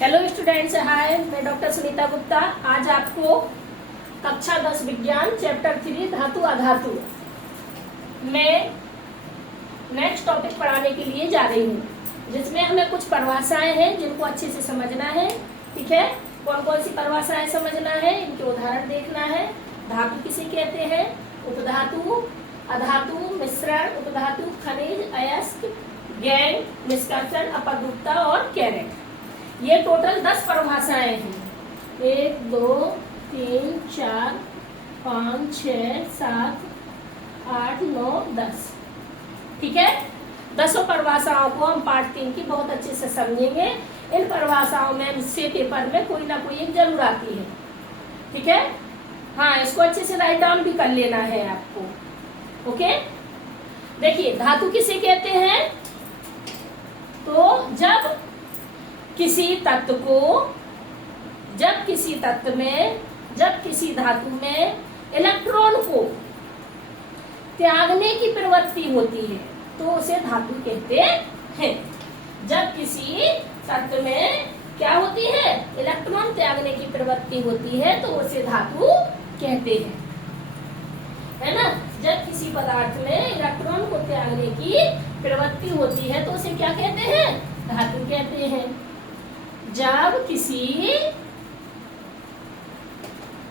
Hello students, हाय, मैं doctor Sunita Gupta. आज आपको कक्षा 10 विज्ञान चैप्टर 3 धातु अधातु में नेक्स्ट टॉपिक पढ़ाने के लिए जा रही हूँ, जिसमें हमें कुछ परिभाषाएं हैं जिनको अच्छे से समझना है। ठीक है, कौन कौन सी परिभाषाएं समझना है, इनके उदाहरण देखना है। धातु किसे कहते हैं? उपधातु, अधातु, मिश्रण, उपधातु, खनिज, अयस्क, गैंग, निष्कर्षण, अपरूपता और कैरेट। ये टोटल 10 परिभाषाएं हैं। 1 2 3 4 5 6 7 8 9 10। ठीक है, 10 परिभाषाओं को हम पार्ट 3 की बहुत अच्छे से समझेंगे। इन परिभाषाओं में से पेपर में कोई ना कोई एक जरूर आती है। ठीक है, हाँ, इसको अच्छे से राइट डाउन भी कर लेना है आपको। ओके, देखिए धातु किसे कहते हैं? तो जब किसी धातु में इलेक्ट्रॉन को त्यागने की प्रवृत्ति होती है तो उसे धातु कहते हैं। जब किसी तत्व में क्या होती है? इलेक्ट्रॉन त्यागने की प्रवृत्ति होती है तो उसे धातु कहते हैं, है ना। जब किसी पदार्थ में इलेक्ट्रॉन को त्यागने की प्रवृत्ति होती है तो उसे क्या कहते हैं? धातु कहते हैं। जब किसी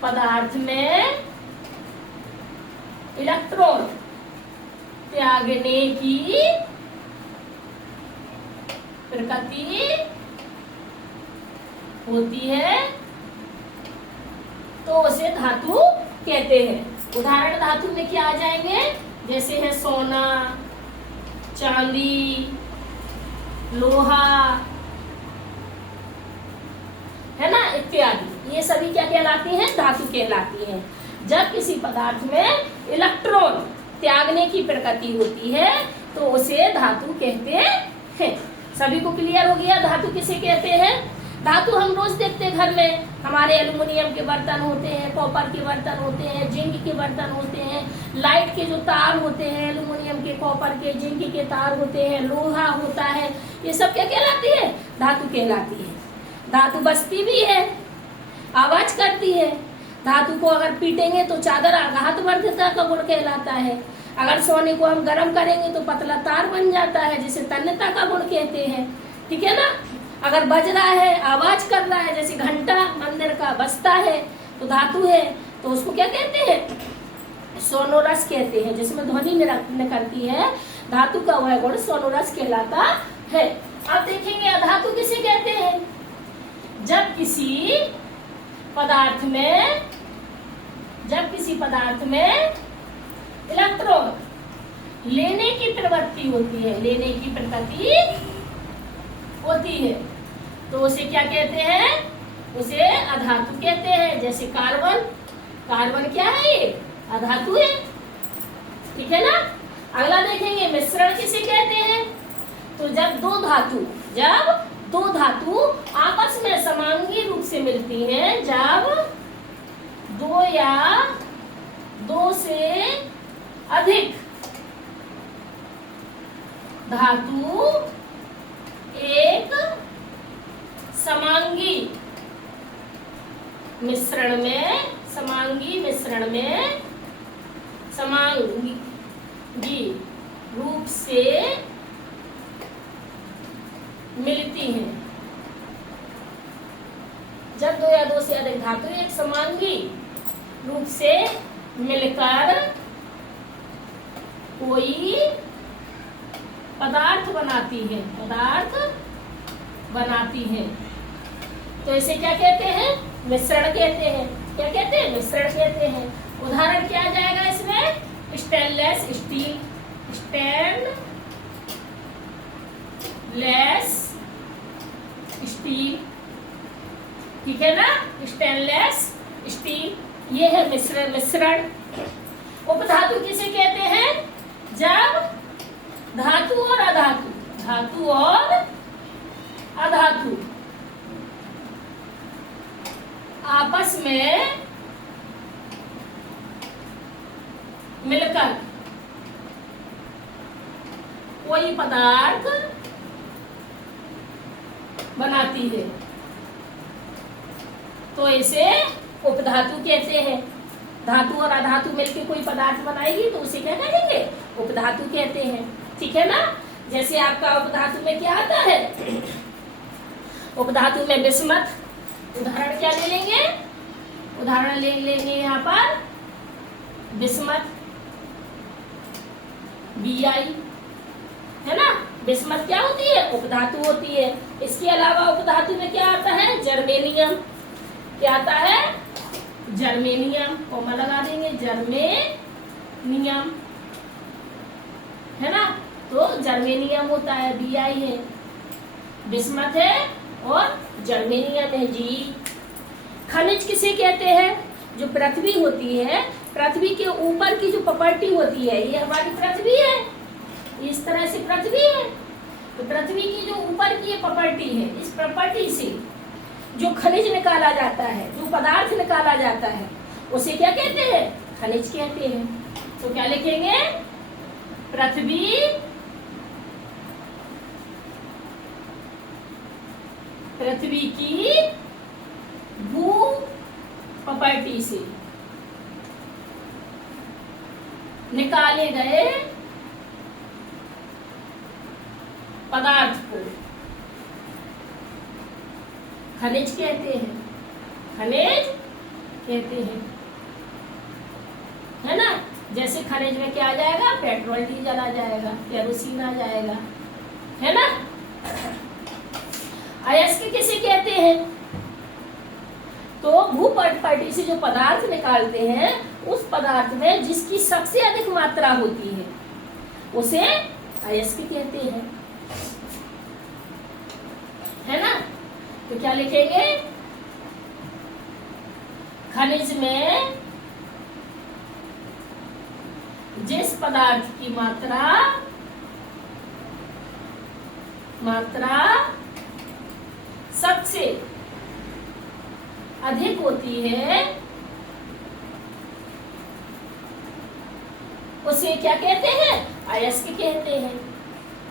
पदार्थ में इलेक्ट्रॉन त्यागने की प्रकृति होती है तो उसे धातु कहते हैं। उदाहरण धातु में क्या आ जाएंगे? जैसे है सोना, चांदी, लोहा, है ना, इत्यादि। ये सभी क्या कहलाती हैं? धातु कहलाती हैं। जब किसी पदार्थ में इलेक्ट्रॉन त्यागने की प्रकृति होती है तो उसे धातु कहते हैं। सभी को क्लियर हो गया धातु किसे कहते हैं? धातु हम रोज देखते हैं घर में। हमारे एल्युमिनियम के बर्तन होते हैं, कॉपर के बर्तन होते हैं, जिंक के बर्तन होते हैं, लाइट के जो तार होते हैं, एल्युमिनियम के, कॉपर के, जिंक के तार होते हैं, लोहा होता है। ये सब क्या कहलाती है? धातु कहलाती है। धातु बजती भी है, आवाज करती है। धातु को अगर पीटेंगे तो चादर आघातवर्धकता का गुण कहलाता है। अगर सोने को हम गर्म करेंगे तो पतला तार बन जाता है, जिसे तन्यता का गुण कहते हैं। ठीक है ना। अगर बज रहा है, आवाज कर रहा है, जैसे घंटा मंदिर का बजता है तो धातु है, तो उसको क्या कहते हैं? सोनोरस कहते हैं, जिसमें ध्वनि निकलती है। धातु का वह गुण सोनोरस कहलाता है। अब देखेंगे अधातु किसे कहते हैं? जब किसी पदार्थ में इलेक्ट्रॉन लेने की प्रवृत्ति होती है, लेने की प्रकृति होती है तो उसे क्या कहते हैं? उसे अधातु कहते हैं। जैसे कार्बन क्या है? ये अधातु है। ठीक है ना। अगला देखेंगे मिश्रण किसे कहते हैं? तो जब दो धातु आपस में समांगी रूप से मिलती हैं, जब दो या दो से अधिक धातु एक समांगी मिश्रण में समांगी रूप से मिलती हैं। जब दो या दो से अधिक धातु एक समांगी रूप से मिलकर कोई पदार्थ बनाती है तो इसे क्या कहते हैं? मिश्रण कहते हैं। क्या कहते हैं? मिश्रण कहते हैं। उदाहरण क्या आ जाएगा इसमें? Stainless steel. ठीक है ना। स्टेनलेस स्टील ये है मिश्रण। उपधातु किसे कहते हैं? जब धातु और अधातु आपस में मिलकर कोई पदार्थ बनाती है तो इसे उपधातु कहते हैं। धातु और अधातु मिलकर कोई पदार्थ बनाएगी तो उसे क्या कहेंगे? उपधातु कहते हैं। ठीक है ना। जैसे आपका उपधातु में क्या आता है? उपधातु में बिस्मथ। उदाहरण क्या ले लेंगे? उदाहरण ले लेंगे यहाँ पर बिस्मथ, Bi, है ना। बिस्मथ क्या होती है? उपधातु होती है। इसके अलावा उपधातु में क्या आता है? जर्मेनियम। क्या आता है? जर्मेनियम। कॉमा लगा देंगे, जर्मेनियम, है ना। तो जर्मेनियम होता है, Bi है, बिस्मथ है और जर्मेनियम है जी। खनिज किसे कहते हैं? जो पृथ्वी होती है, पृथ्वी के ऊपर की जो प्रॉपर्टी होती है, ये हमारी पृथ्वी है, इस तरह से पृथ्वी है। तो पृथ्वी की जो ऊपर की प्रॉपर्टी है, इस प्रॉपर्टी से जो खनिज निकाला जाता है, जो पदार्थ निकाला जाता है, उसे क्या कहते हैं? खनिज कहते हैं। तो क्या लिखेंगे? पृथ्वी की भू प्रॉपर्टी से निकाले गए पदार्थ को खनिज कहते हैं। खनिज कहते हैं, है ना। जैसे खनिज में क्या आ जाएगा? पेट्रोल, डीजल आ जाएगा, केरोसिन आ जाएगा, है ना। अयस्क किसे कहते हैं? तो भू प्रॉपर्टी से जो पदार्थ निकालते हैं, उस पदार्थ में जिसकी सबसे अधिक मात्रा होती है, उसे अयस्क कहते हैं, है ना। तो क्या लिखेंगे? खनिज में जिस पदार्थ की मात्रा सबसे अधिक होती है, उसे क्या कहते हैं? अयस्क कहते हैं।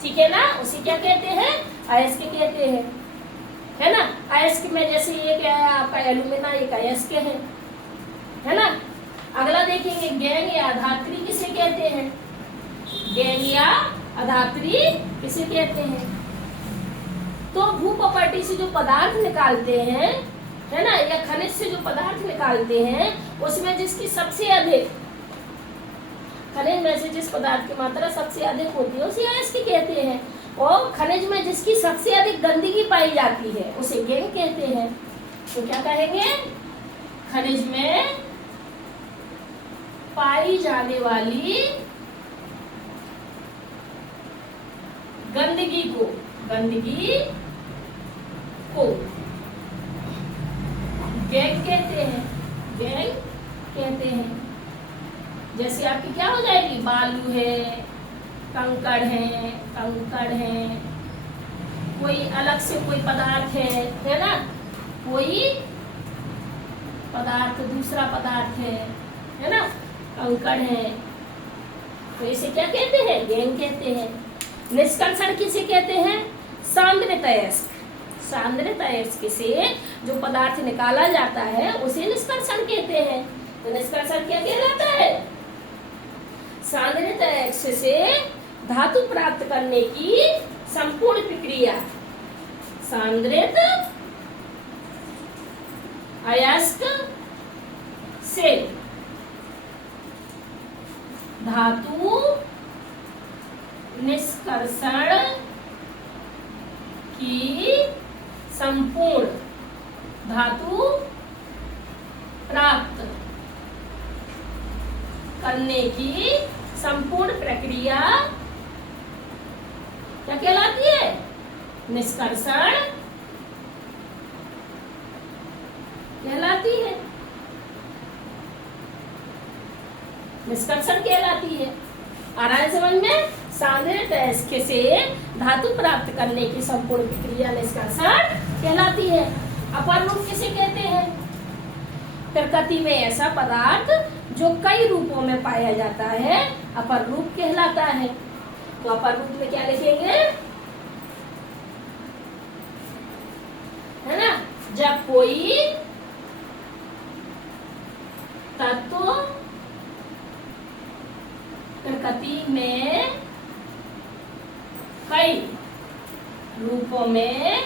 ठीक है ना। उसे क्या कहते हैं? अयस्क कहते हैं, है ना। अयस्क में जैसे ये क्या है आपका? एल्यूमिना एक अयस्क है ना। अगला देखेंगे, गैंग या अधात्री किसे कहते हैं? गैंग या अधात्री किसे कहते हैं? तो भू प्रॉपर्टी से जो पदार्थ निकालते हैं, है ना, या खनिज से जो पदार्थ निकालते हैं, उसमें जिसकी सबसे अधिक, खनिज में से जिस पदार्थ की मात्रा सबसे अधिक होती है, उसे अयस्क कहते हैं। और खनिज में जिसकी सबसे अधिक गंदगी पाई जाती है, उसे गैंग कहते हैं। तो क्या कहेंगे? खनिज में पाई जाने वाली गंदगी को गैंग कहते हैं। गैंग कहते हैं। जैसे आपकी क्या हो जाएगी? बालू है, कंकड़ है, कोई अलग से कोई पदार्थ है ना, कोई पदार्थ दूसरा पदार्थ है ना, कंकड़ है, तो इसे क्या कहते हैं? गैंग कहते हैं। निष्कर्षण किसे कहते हैं? सांद्रित अयस्क। सांद्रित अयस्क से जो पदार्थ निकाला जाता है, उसे निष्कर्षण कहते हैं। तो निष्कर्षण क्या कहलाता है? सांद्रित अयस्क से धातु प्राप्त करने की संपूर्ण प्रक्रिया। सांद्रित अयस्क से धातु निष्कर्षण की संपूर्ण धातु प्राप्त करने की संपूर्ण प्रक्रिया क्या कहलाती है? निष्कर्षण कहलाती है। निष्कर्षण कहलाती है। आ रहा है समझ में? सांद्रित अयस्क से धातु प्राप्त करने की संपूर्ण प्रक्रिया निष्कर्षण कहलाती है। अपर रूप किसे कहते हैं? प्रकृति में ऐसा पदार्थ जो कई रूपों में पाया जाता है, अपर रूप कहलाता है। तो अपर रूप में क्या लिखेंगे? है ना, जब कोई तत्व प्रकृति में कई रूपों में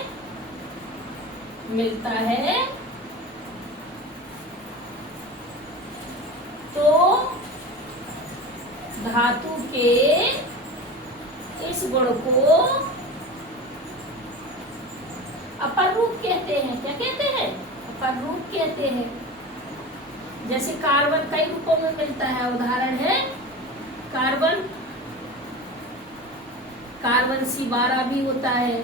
मिलता है, तो धातु के इस गुण को अपर रूप कहते हैं। क्या कहते हैं? अपर रूप कहते हैं। जैसे कार्बन कई रूपों में मिलता है, उदाहरण है कार्बन C12 भी होता है,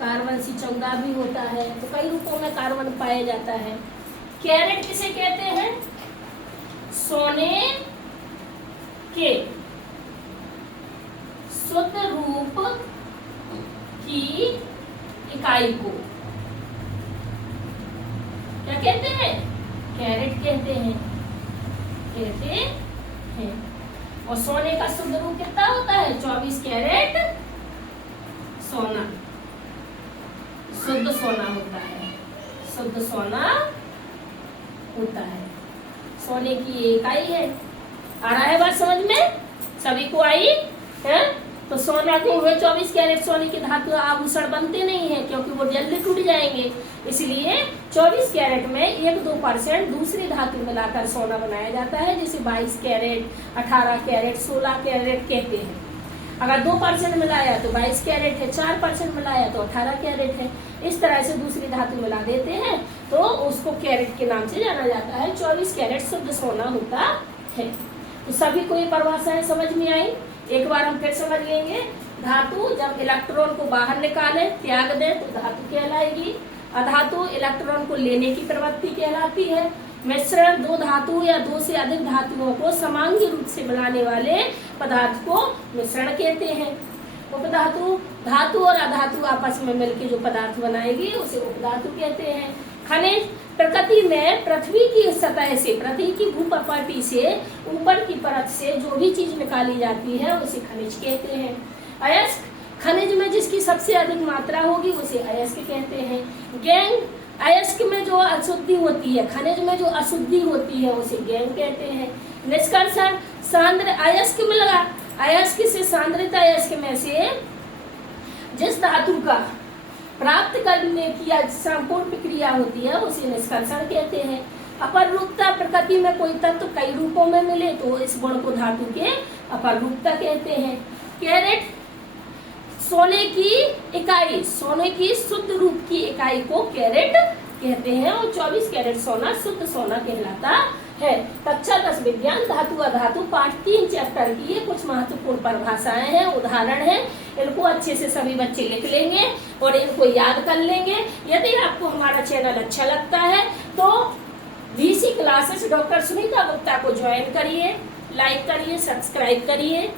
कार्बन C14 भी होता है, तो कई रूपों में कार्बन पाया जाता है। कैरेट किसे कहते हैं? सोने के शुद्ध रूप की इकाई को क्या कहते हैं? कैरेट कहते हैं। और सोने का शुद्ध रूप कितना होता है? 24 कैरेट सोना, शुद्ध सोना होता है। शुद्ध सोना होता है, सोने की ये इकाई है। आ रहा है बात समझ में? सभी को आई है? तो सोना के हुए 24 कैरेट सोने के धातु आभूषण बनते नहीं है, क्योंकि वो जल्दी टूट जाएंगे। इसलिए 24 कैरेट में 1-2% दूसरी धातु मिलाकर सोना बनाया जाता है, जिसे 22 कैरेट, 18 कैरेट, 16 कैरेट कहते हैं। अगर 2% मिलाया तो 22 कैरेट है, 4% मिलाया तो 18 कैरेट है। इस तरह से दूसरी धातु मिला देते हैं तो उसको कैरेट के नाम से जाना जाता है। 24 कैरेट शुद्ध सोना होता है। तो सभी को ये परिभाषाएं समझ में आई? एक बार हम फिर समझ लेंगे। धातु जब इलेक्ट्रॉन को बाहर निकाले, त्याग दे, तो धातु कहलाएगी। अधातु इलेक्ट्रॉन को लेने की प्रवृत्ति कहलाती है। मिश्रण 2 धातु या 2 से अधिक धातुओं को समांगी रूप से बनाने वाले पदार्थ को मिश्रण कहते हैं। उपधातु धातु और अधातु आपस में मिलकर जो पदार्थ बनाएगी उसे उपधातु कहते हैं। खनिज प्रकृति में पृथ्वी की सतह से, पृथ्वी की भूपटल से, ऊपर की परत से जो भी चीज निकाली जाती है उसे खनिज कहते हैं। अयस्क खनिज में जिसकी सबसे अधिक मात्रा होगी उसे अयस्क कहते हैं। गैंग अयस्क में जो अशुद्धि होती है, खनिज में जो अशुद्धि होती है उसे गैंग कहते हैं। निष्कर्षण सांद्र अयस्क में लगा, अयस्क से सांद्रित अयस्क में से जिस धातु का प्राप्त करने की संपूर्ण प्रक्रिया होती है उसे निष्कर्षण कहते हैं। अपर रूपता प्रकृति में कोई तत्व कई रूपों में मिले तो इस गुण को धातु के अपर रूपता कहते हैं। कैरेट सोने की इकाई, सोने की शुद्ध रूप की इकाई को कैरेट कहते हैं और 24 कैरेट सोना शुद्ध सोना कहलाता है। कक्षा 10 विज्ञान धातु अधातु पाठ 3 चैप्टर की ये कुछ महत्वपूर्ण परिभाषाएं हैं, उदाहरण हैं। इनको अच्छे से सभी बच्चे लिख लेंगे और इनको याद कर लेंगे। यदि आपको हमारा चैनल अच्छा लगता है तो VC classes doctor Sunita Gupta को ज्वाइन करिए, लाइक करिए, सब्सक्राइब करिए।